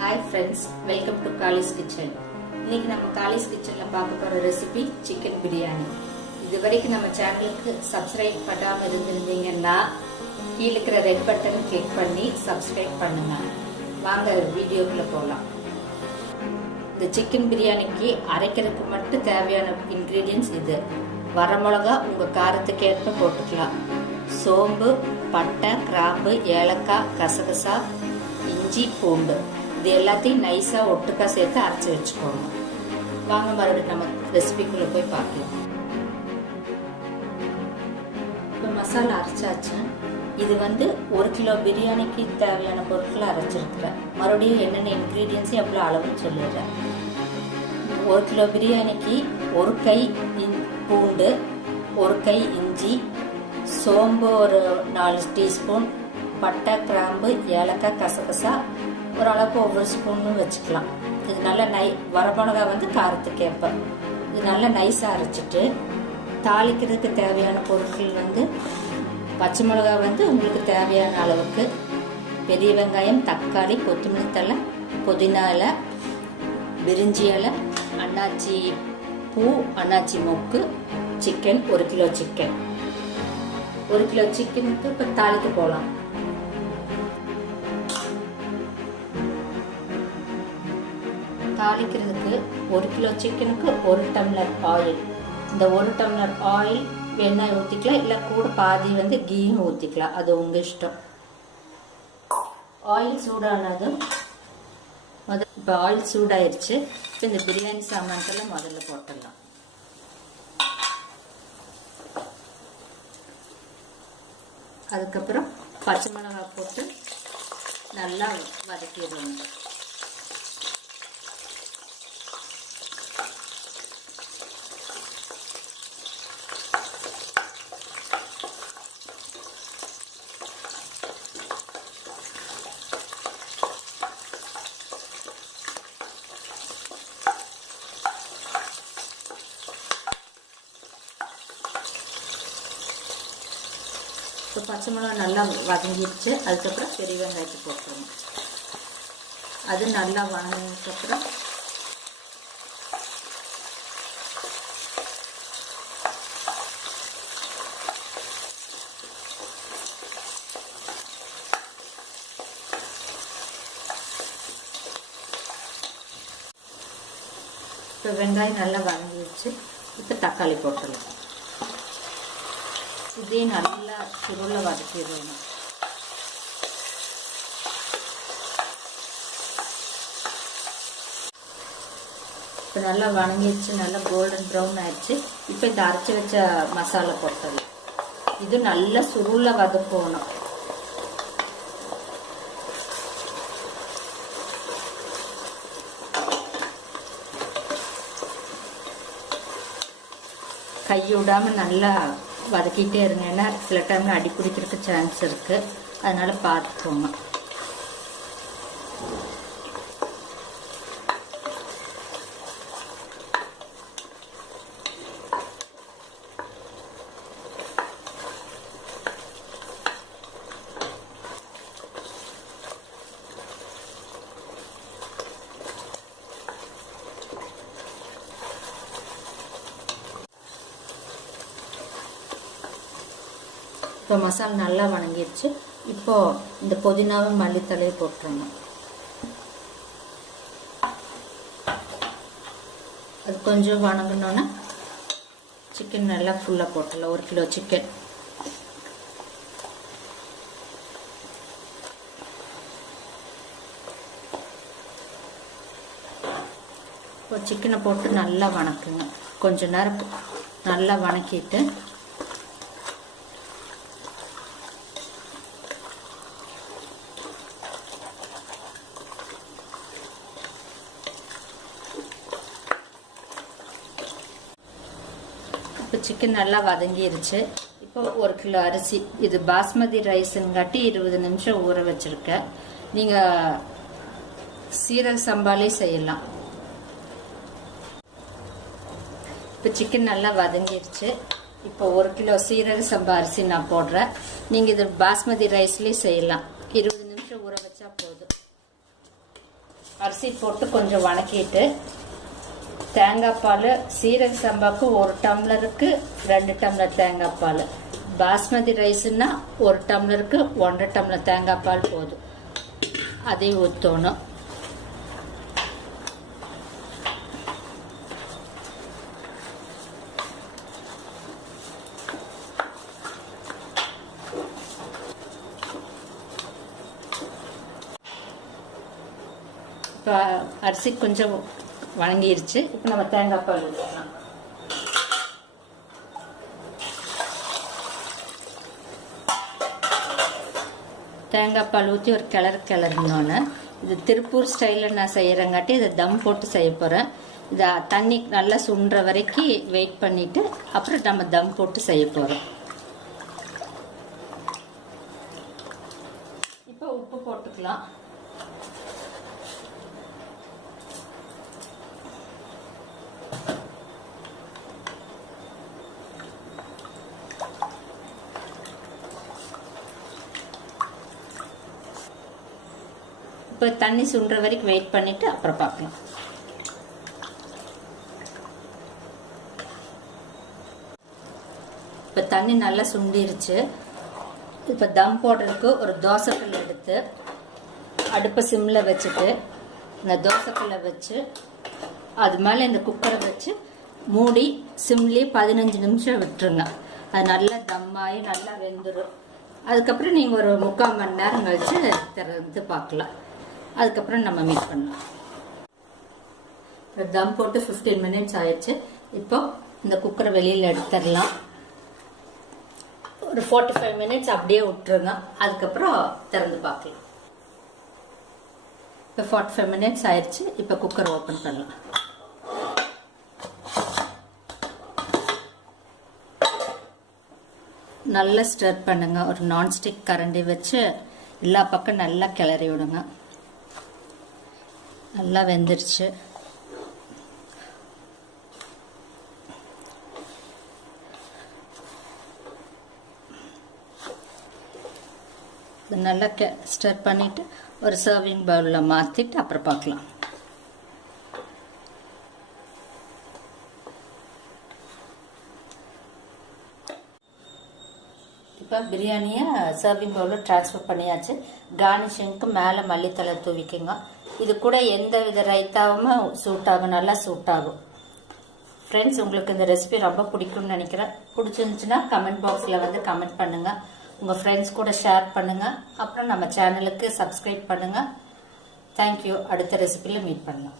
Hi friends, welcome to Kali's Kitchen. இன்னைக்கு நம்ம Kallis கிச்சன்ல பார்க்க போற ரெசிபி சிக்கன் பிரியாணி. இதுவரைக்கும் நம்ம சேனலுக்கு சப்ஸ்கிரைப் பண்ணாம இருந்திருந்தீங்கன்னா கீழ இருக்கிற ரெட் பட்டன் கிளிக் பண்ணி சப்ஸ்கிரைப் பண்ணுங்க. வாங்க வீடியோக்குள்ள போலாம். இந்த சிக்கன் பிரியாணிக்கு அரைக்கிறதுக்கு மட்டும் தேவையான இன்கிரிடியன்ட்ஸ் இது. வரமிளகா உங்க காரத்துக்கு ஏற்ப போட்டுக்கலாம். சோம்பு, பட்டை, கிராம்பு, ஏலக்காய், கசகசா, இஞ்சி, பூண்டு இது எல்லாத்தையும் நைஸா ஒட்டுக்கா சேர்த்து அரைச்சி வச்சுக்கோங்க. வாங்க மறுபடியும் நம்ம ரெசிபிக்குள்ள போய் பார்க்கலாம். இப்போ மசாலா அரைச்சாச்சு. இது 1 கிலோ பிரியாணிக்கு தேவையான பொருட்களை அரைச்சிருக்கிறேன். மறுபடியும் என்னென்ன இன்கிரீடியன்ஸ் எவ்வளோ அளவுன்னு சொல்லிடுறேன். 1 கிலோ பிரியாணிக்கு 1 கை பூண்டு, 1 கை இஞ்சி, சோம்பு ஒரு 4 டீஸ்பூன், பட்டை, கிராம்பு, ஏலக்காய், கசகசா ஓரளவுக்கு ஒவ்வொரு ஸ்பூன்னு வச்சுக்கலாம். இது நல்லா வரமிளகா காரத்துக்கு ஏற்ப இது நல்லா நைஸாக அரைச்சிட்டு தாளிக்கிறதுக்கு தேவையான பொருட்கள் பச்சை மிளகா உங்களுக்கு தேவையான அளவுக்கு, பெரிய வெங்காயம், தக்காளி, கொத்தமல்லி தழை, புதினா இலை, பிரிஞ்சி இலை, அன்னாச்சி பூ, அன்னாச்சி மொக்கு, சிக்கன் 1 கிலோ சிக்கன். 1 கிலோ சிக்கனுக்கு இப்போ தாளிக்க போகலாம். தாளிக்கிறதுக்கு 1 கிலோ சிக்கனுக்கு 1 டம்ளர் ஆயில். இந்த 1 டம்ளர் ஆயில் எண்ணெய் ஊற்றிக்கலாம், இல்லை கூட பாதி கீயும் ஊற்றிக்கலாம், அது உங்கள் இஷ்டம். ஆயில் சூடானதும் இப்போ ஆயில் சூடாயிருச்சு. இப்போ இந்த பிரியாணி சாமான்கெல்லாம் முதல்ல போட்டுடலாம். அதுக்கப்புறம் பச்சை மிளகாய் போட்டு நல்லா வதக்கிடணும். இப்போ பச்சை மிளகா நல்லா வதங்கிடுச்சு. அதுக்கப்புறம் பெரிய வெங்காயத்தை போட்டுருவோம். அது நல்லா வதங்கினதுக்கப்புறம் இப்போ வெங்காயம் நல்லா வதங்கிடுச்சு. இப்போ தக்காளி போட்டுடலாம். இதே நல்லா சுருளை வதக்கிடணும். இப்போ நல்லா வதங்கிடுச்சு, நல்லா கோல்டன் ப்ரௌன் ஆயிடுச்சு. இப்போ இந்த அரைச்சி வச்ச மசாலா போட்டுடலாம். இது நல்லா சுருளை வதக்கணும். கையை விடாம நல்லா வதக்கிட்டே இருங்க. ஏன்னா சில டைம்ல அடி பிடிக்கிறதுக்கு சான்ஸ் இருக்கு, அதனால பார்த்துக்கோங்க. இப்போ மசாலா நல்லா வணங்கிடுச்சு. இப்போ இந்த புதினாவை மல்லித்தலையை போட்டுருங்க. அது கொஞ்சம் வணங்கினோன்னா சிக்கன் நல்லா ஃபுல்லாக போட்டுடலாம். 1 கிலோ சிக்கன். இப்போ சிக்கனை போட்டு நல்லா வணக்குங்க. கொஞ்ச நேரம் நல்லா வணக்கிட்டு இப்போ சிக்கன் நல்லா வதங்கிருச்சு. இப்போ 1 கிலோ அரிசி, இது பாஸ்மதி ரைஸுங்காட்டி 20 நிமிஷம் ஊற வச்சிருக்கேன். நீங்கள் சீரக சம்பாலே செய்யலாம். இப்போ சிக்கன் நல்லா வதங்கிருச்சு. இப்போ 1 கிலோ சீரக சம்பா அரிசி நான் போடுறேன். நீங்கள் இது பாஸ்மதி ரைஸ்லேயே செய்யலாம். 20 நிமிஷம் ஊற வச்சா போதும். அரிசி போட்டு கொஞ்சம் வணக்கிட்டு தேங்காய் பால், சீரக சம்பாவுக்கு 1 டம்ளருக்கு 2 டம்ளர் தேங்காய் பால், பாஸ்மதி ரைஸ்னா 1 டம்ளருக்கு 1.5 டம்ளர் தேங்காய் பால் போதும். அதை ஊற்றணும். இப்போ அரிசி கொஞ்சம் வணங்கிருச்சு. இப்போ நம்ம தேங்காய் பால் ஊற்றலாம். தேங்காய் பால் ஊற்றி ஒரு கிளறினோன்னு, இது திருப்பூர் ஸ்டைலில் நான் செய்கிறங்காட்டி இதை தம் போட்டு செய்ய போகிறேன். இதை தண்ணி நல்லா சுண்டுற வரைக்கும் வெயிட் பண்ணிவிட்டு அப்புறம் நம்ம தம் போட்டு செய்ய போகிறோம். இப்போ உப்பு போட்டுக்கலாம். இப்போ தண்ணி சுண்டுற வரைக்கும் வெயிட் பண்ணிவிட்டு அப்புறம் பார்க்கலாம். இப்போ தண்ணி நல்லா சுண்டிருச்சு. இப்போ தம் போடுறதுக்கு ஒரு தோசைக்கல் எடுத்து அடுப்பை சிம்மில் வச்சுட்டு இந்த தோசைக்கல்லை வச்சு அது மேலே இந்த குக்கரை வச்சு மூடி சிம்லேயே 15 நிமிஷம் விட்டுருங்க. அது நல்லா தம்மாகி நல்லா வெந்துடும். அதுக்கப்புறம் நீங்கள் ஒரு 3/4 மணி நேரம் கழிச்சு திறந்து பார்க்கலாம். அதுக்கப்புறம் நம்ம மீட் பண்ணலாம். தம் போட்டு 15 மினிட்ஸ் ஆயிடுச்சு. இப்போ இந்த குக்கரை வெளியில் எடுத்துடலாம். ஒரு 45 மினிட்ஸ் அப்படியே விட்டுருங்க. அதுக்கப்புறம் திறந்து பார்க்கலாம். இப்போ 45 மினிட்ஸ் ஆயிடுச்சு. இப்போ குக்கர் ஓப்பன் பண்ணலாம். நல்லா ஸ்டர் பண்ணுங்க. ஒரு நான்ஸ்டிக் கரண்டி வச்சு எல்லா பக்கம் நல்லா கிளறி விடுங்க. நல்லா வெந்துருச்சு. நல்லா ஸ்டர் பண்ணிட்டு ஒரு சர்விங் பவுலில் மாற்றிட்டு அப்புறம் பார்க்கலாம். இப்போ பிரியாணியை சர்விங் பவுலில் ட்ரான்ஸ்ஃபர் பண்ணியாச்சு. கார்னிஷிங்க்கு மேலே மல்லித்தலை தூவிக்குங்க. இது கூட எந்த வித ரைத்தாவும் சூட் ஆகும், நல்லா சூட் ஆகும். ஃப்ரெண்ட்ஸ், உங்களுக்கு இந்த ரெசிபி ரொம்ப பிடிக்கும்னு நினைக்கிறேன். பிடிச்சிருந்துச்சுன்னா கமெண்ட் பாக்ஸில் வந்து கமெண்ட் பண்ணுங்கள். உங்கள் ஃப்ரெண்ட்ஸ் கூட ஷேர் பண்ணுங்கள். அப்புறம் நம்ம சேனலுக்கு சப்ஸ்கிரைப் பண்ணுங்கள். தேங்க்யூ. அடுத்த ரெசிபியில் மீட் பண்ணலாம்.